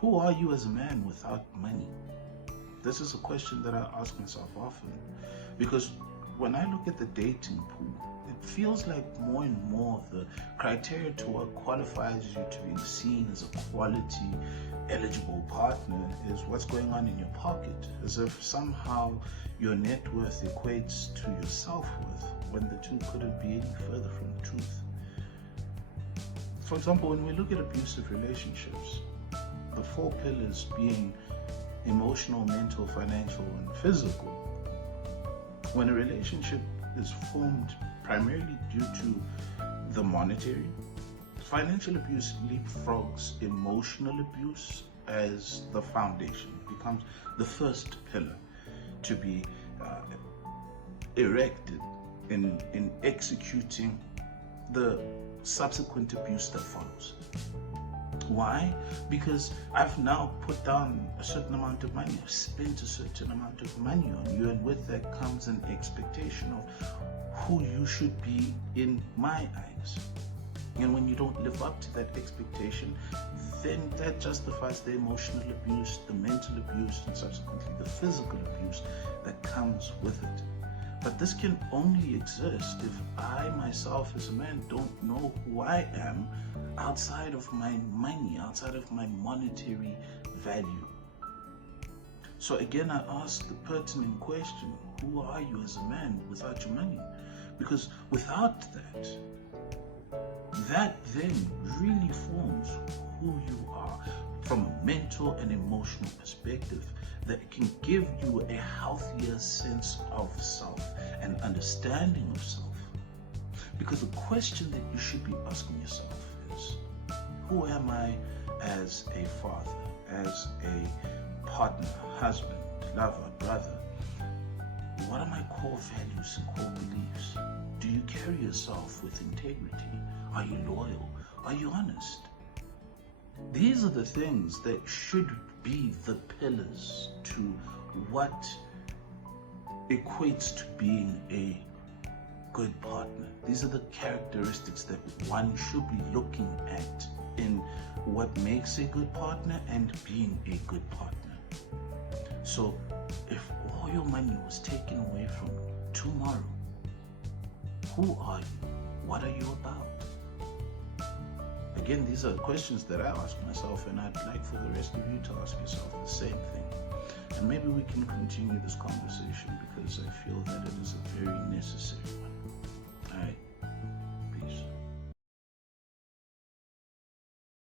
Who are you as a man without money? This is a question that I ask myself often, because when I look at the dating pool, it feels like more and more the criteria to what qualifies you to being seen as a quality, eligible partner is what's going on in your pocket, as if somehow your net worth equates to your self-worth, when the two couldn't be any further from the truth. For example, when we look at abusive relationships, the four pillars being emotional, mental, financial, and physical, when a relationship is formed primarily due to the monetary, financial abuse leapfrogs emotional abuse as the foundation. It becomes the first pillar to be erected in executing the subsequent abuse that follows. Why? Because I've now put down a certain amount of money, I've spent a certain amount of money on you, and with that comes an expectation of who you should be in my eyes. And when you don't live up to that expectation, then that justifies the emotional abuse, the mental abuse, and subsequently the physical abuse that comes with it. But this can only exist if I myself as a man don't know who I am outside of my money, outside of my monetary value. So again, I ask the pertinent question, who are you as a man without your money? Because without that then really forms who you are from a mental and emotional perspective, that can give you a healthier sense of self and understanding of self. Because the question that you should be asking yourself is, who am I as a father, as a partner, husband, lover, brother? What are my core values and core beliefs? Do you carry yourself with integrity? Are you loyal? Are you honest? These are the things that should be the pillars to what equates to being a good partner. These are the characteristics that one should be looking at in what makes a good partner and being a good partner. So if all your money was taken away from you tomorrow, who are you? What are you about? Again, these are questions that I ask myself, and I'd like for the rest of you to ask yourself the same thing. And maybe we can continue this conversation, because I feel that it is a very necessary one.